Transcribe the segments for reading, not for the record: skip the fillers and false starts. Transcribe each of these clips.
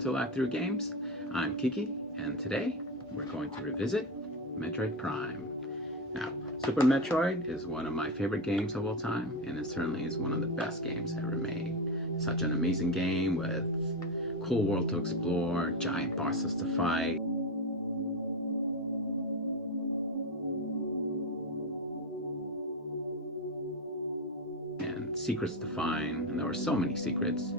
to Live Through Games. I'm Kiki, and today we're going to revisit Metroid Prime. Now, Super Metroid is one of my favorite games of all time, and it certainly is one of the best games ever made. It's such an amazing game with cool world to explore, giant bosses to fight, and secrets to find, and there were so many secrets.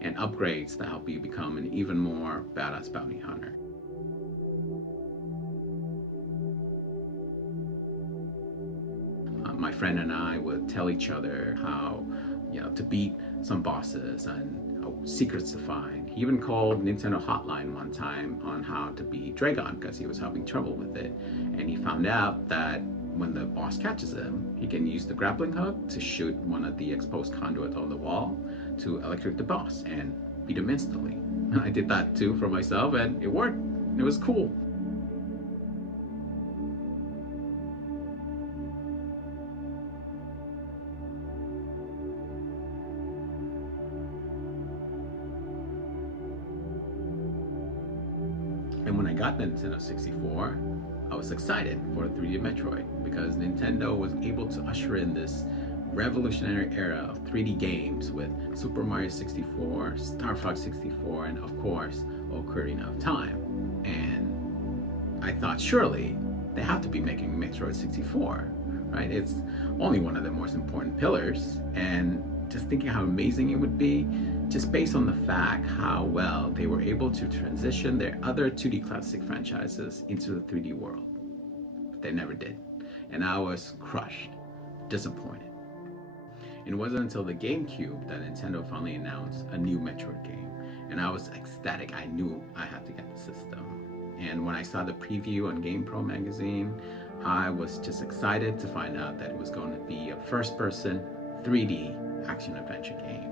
And upgrades that help you become an even more badass bounty hunter. My friend and I would tell each other how, to beat some bosses and secrets to find. He even called Nintendo Hotline one time on how to beat Dragon because he was having trouble with it. And he found out that when the boss catches him, he can use the grappling hook to shoot one of the exposed conduits on the wall to electrocute the boss and beat him instantly. And I did that too for myself, and it worked. It was cool. And when I got the Nintendo 64, I was excited for 3D Metroid because Nintendo was able to usher in this revolutionary era of 3D games with Super Mario 64, Star Fox 64, and of course, Ocarina of Time. And I thought surely they have to be making Metroid 64, right? It's only one of the most important pillars, and just thinking how amazing it would be, just based on the fact how well they were able to transition their other 2D classic franchises into the 3D world. But they never did. And I was crushed, disappointed. It wasn't until the GameCube that Nintendo finally announced a new Metroid game. And I was ecstatic. I knew I had to get the system. And when I saw the preview on GamePro magazine, I was just excited to find out that it was going to be a first-person 3D action-adventure game.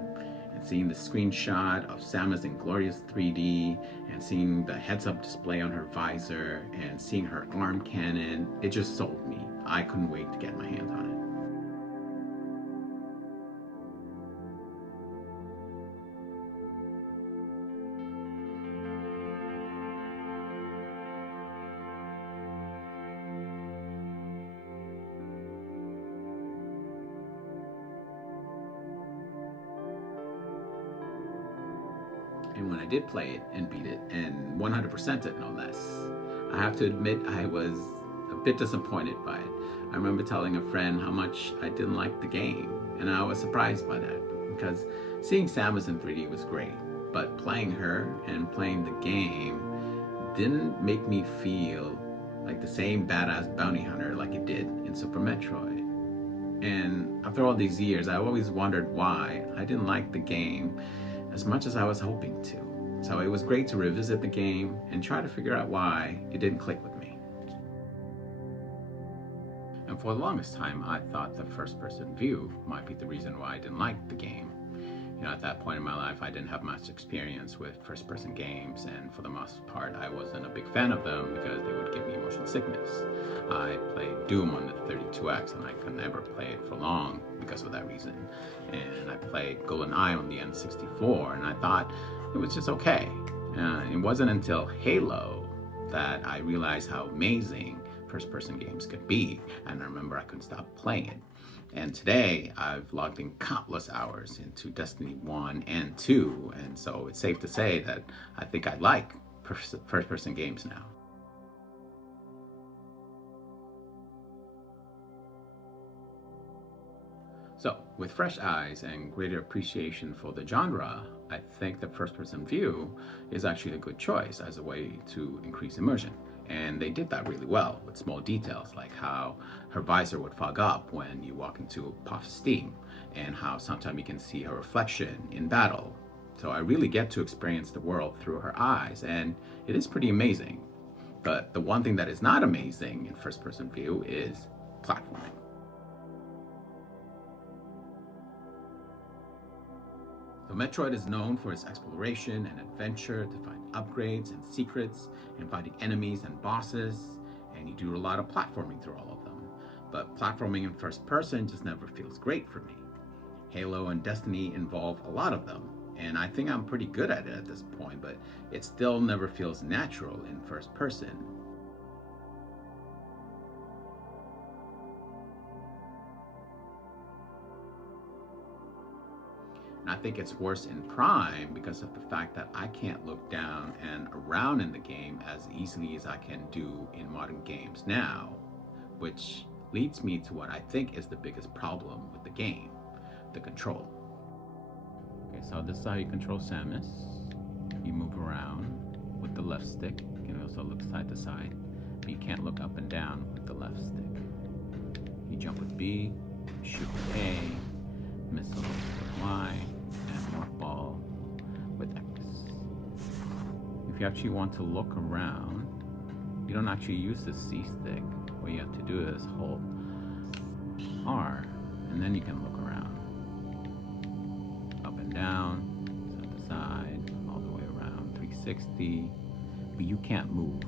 And seeing the screenshot of Samus in glorious 3D, and seeing the heads-up display on her visor, and seeing her arm cannon, it just sold me. I couldn't wait to get my hands on it. And when I did play it and beat it, and 100% it no less, I have to admit I was a bit disappointed by it. I remember telling a friend how much I didn't like the game, and I was surprised by that, because seeing Samus in 3D was great, but playing her and playing the game didn't make me feel like the same badass bounty hunter like it did in Super Metroid. And after all these years, I always wondered why I didn't like the game as much as I was hoping to. So it was great to revisit the game and try to figure out why it didn't click with me. And for the longest time, I thought the first-person view might be the reason why I didn't like the game. At that point in my life, I didn't have much experience with first-person games, and for the most part, I wasn't a big fan of them because they would give me motion sickness. I played Doom on the 32X, and I could never play it for long because of that reason. And I played GoldenEye on the N64, and I thought it was just okay. It wasn't until Halo that I realized how amazing first-person games could be, and I remember I couldn't stop playing it. And today, I've logged in countless hours into Destiny 1 and 2, and so it's safe to say that I think I like first-person games now. So, with fresh eyes and greater appreciation for the genre, I think the first-person view is actually a good choice as a way to increase immersion. And they did that really well with small details like how her visor would fog up when you walk into a puff of steam, and how sometimes you can see her reflection in battle. So I really get to experience the world through her eyes, and it is pretty amazing. But the one thing that is not amazing in first-person view is platforming. So Metroid is known for its exploration and adventure to find upgrades and secrets and fighting enemies and bosses, and you do a lot of platforming through all of them. But platforming in first person just never feels great for me. Halo and Destiny involve a lot of them, and I think I'm pretty good at it at this point, but it still never feels natural in first person. And I think it's worse in Prime because of the fact that I can't look down and around in the game as easily as I can do in modern games now, which leads me to what I think is the biggest problem with the game, the control. Okay, so this is how you control Samus. You move around with the left stick. You can also look side to side, but you can't look up and down with the left stick. You jump with B, shoot with A, missile with Y, and morph ball with X. If you actually want to look around, you don't actually use the C stick. What you have to do is hold R, and then you can look around. Up and down, side to side, all the way around, 360, but you can't move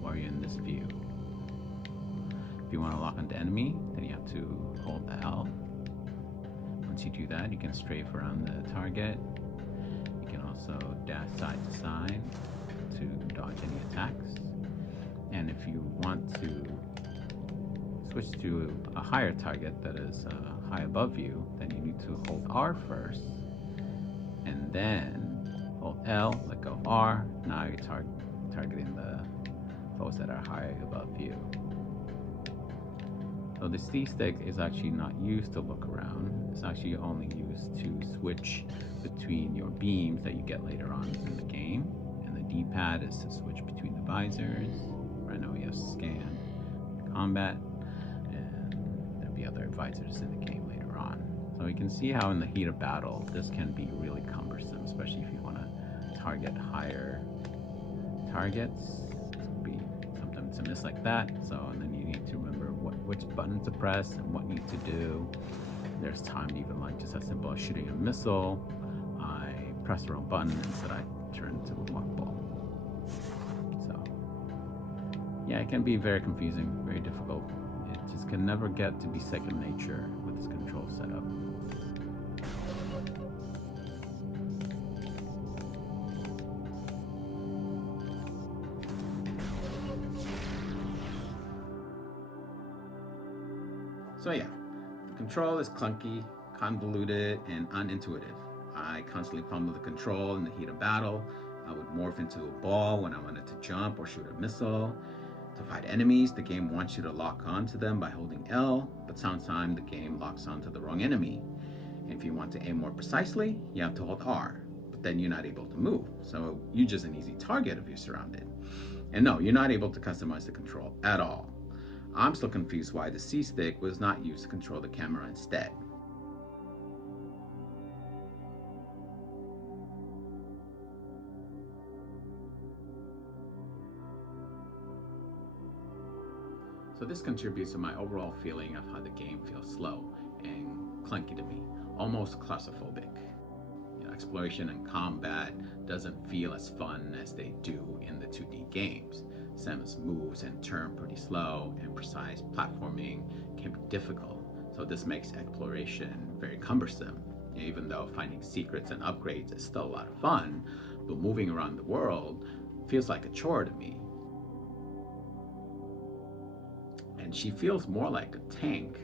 while you're in this view. If you want to lock onto enemy, then you have to hold the L. Once you do that, you can strafe around the target. You can also dash side to side to dodge any attacks. And if you want to switch to a higher target that is high above you, then you need to hold R first, and then hold L, let go of R. Now you're targeting the foes that are high above you. So the C stick is actually not used to look around. It's actually only used to switch between your beams that you get later on in the game. And the D-pad is to switch between the visors. Right now we have scan, combat, and there'll be other visors in the game later on. So you can see how in the heat of battle, this can be really cumbersome, especially if you want to target higher targets. Sometimes a miss like that. So, and then you need to remember which button to press and what you need to do. There's time even like just as simple as shooting a missile. I press the wrong button, instead I turn into a morph ball. So yeah, it can be very confusing, very difficult. It just can never get to be second nature with this control setup. So yeah, the control is clunky, convoluted, and unintuitive. I constantly fumble the control in the heat of battle. I would morph into a ball when I wanted to jump or shoot a missile. To fight enemies, the game wants you to lock onto them by holding L, but sometimes the game locks onto the wrong enemy. And if you want to aim more precisely, you have to hold R, but then you're not able to move. So you're just an easy target if you're surrounded. And no, you're not able to customize the control at all. I'm still confused why the C stick was not used to control the camera instead. So this contributes to my overall feeling of how the game feels slow and clunky to me, almost claustrophobic. Exploration and combat doesn't feel as fun as they do in the 2D games. Samus moves and turn pretty slow, and precise platforming can be difficult. So this makes exploration very cumbersome. Even though finding secrets and upgrades is still a lot of fun, but moving around the world feels like a chore to me. And she feels more like a tank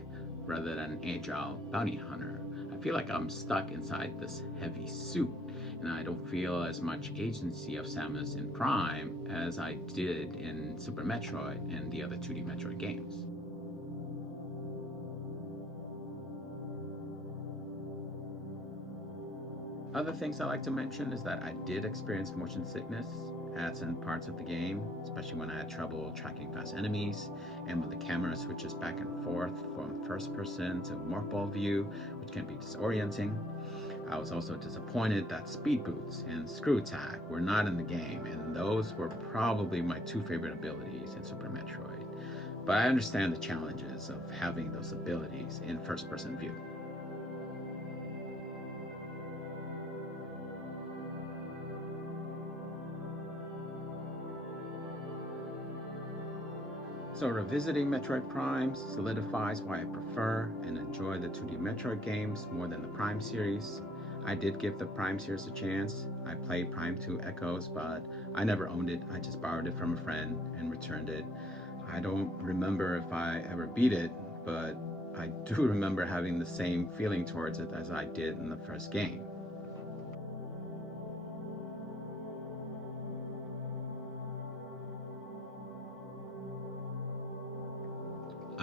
rather than an agile bounty hunter. I feel like I'm stuck inside this heavy suit, and I don't feel as much agency of Samus in Prime as I did in Super Metroid and the other 2D Metroid games. Other things I like to mention is that I did experience motion sickness at certain parts of the game, especially when I had trouble tracking fast enemies, and when the camera switches back and forth from first person to morph ball view, which can be disorienting. I was also disappointed that speed boots and screw attack were not in the game, and those were probably my two favorite abilities in Super Metroid. But I understand the challenges of having those abilities in first person view. So revisiting Metroid Prime solidifies why I prefer and enjoy the 2D Metroid games more than the Prime series. I did give the Prime series a chance. I played Prime 2 Echoes, but I never owned it. I just borrowed it from a friend and returned it. I don't remember if I ever beat it, but I do remember having the same feeling towards it as I did in the first game.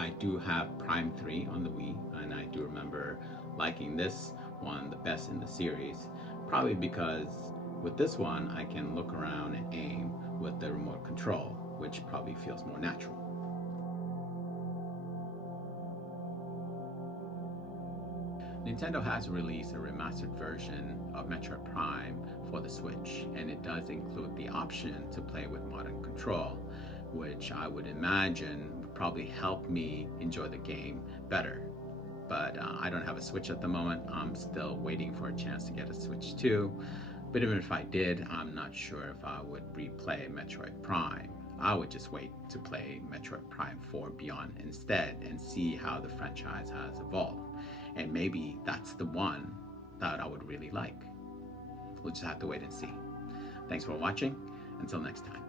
I do have Prime 3 on the Wii, and I do remember liking this one the best in the series, probably because with this one I can look around and aim with the remote control, which probably feels more natural. Nintendo has released a remastered version of Metroid Prime for the Switch, and it does include the option to play with modern control, which I would imagine would probably help me enjoy the game better. But I don't have a Switch at the moment. I'm still waiting for a chance to get a Switch too. But even if I did, I'm not sure if I would replay Metroid Prime. I would just wait to play Metroid Prime 4 Beyond instead and see how the franchise has evolved. And maybe that's the one that I would really like. We'll just have to wait and see. Thanks for watching. Until next time.